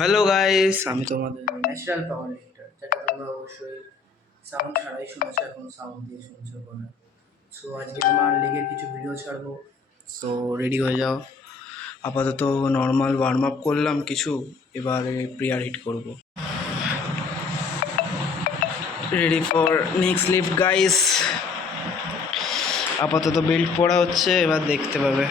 Hello guys, আমি তোমাদের natural পাওয়ার লিফটার, যেটা তোমরা অবশ্যই সাউন্ড ছাড়াই শুনেছো, এখন সাউন্ড দিয়ে শুনছো বলে। সো আজকে আমার লিগের কিছু ভিডিও ছাড়বো, সো রেডি হয়ে যাও। আপাতত নর্মাল ওয়ার্ম আপ করলাম কিছু, এবারে প্রিয়ার হিট করব। Ready for next lift guys. আপাতত বেল্ট পরা হচ্ছে, এবার দেখতে পাবে।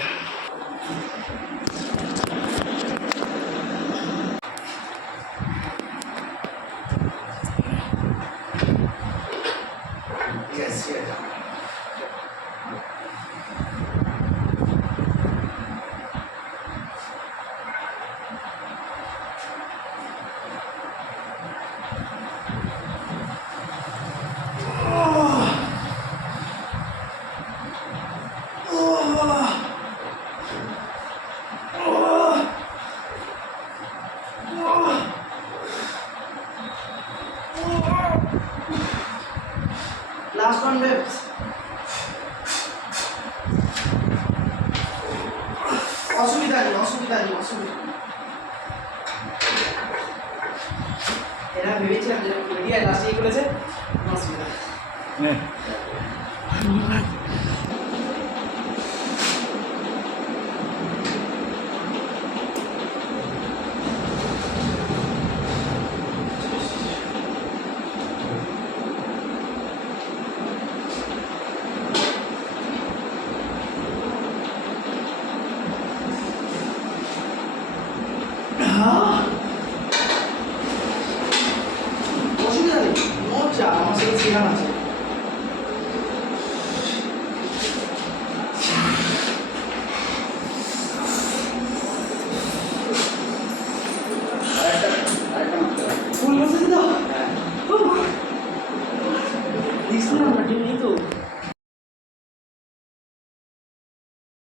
Last one, babes. অসুবিধা নেই। এরা ভেবেছিলাম যে মিডিয়া লাস্টে করেছে, অসুবিধা হ্যাঁ। অসুবিধা নেই, মজা। আমার সাথে সিগান আছে। ফুল বসেছি তো, আমরা টিম নেই তো।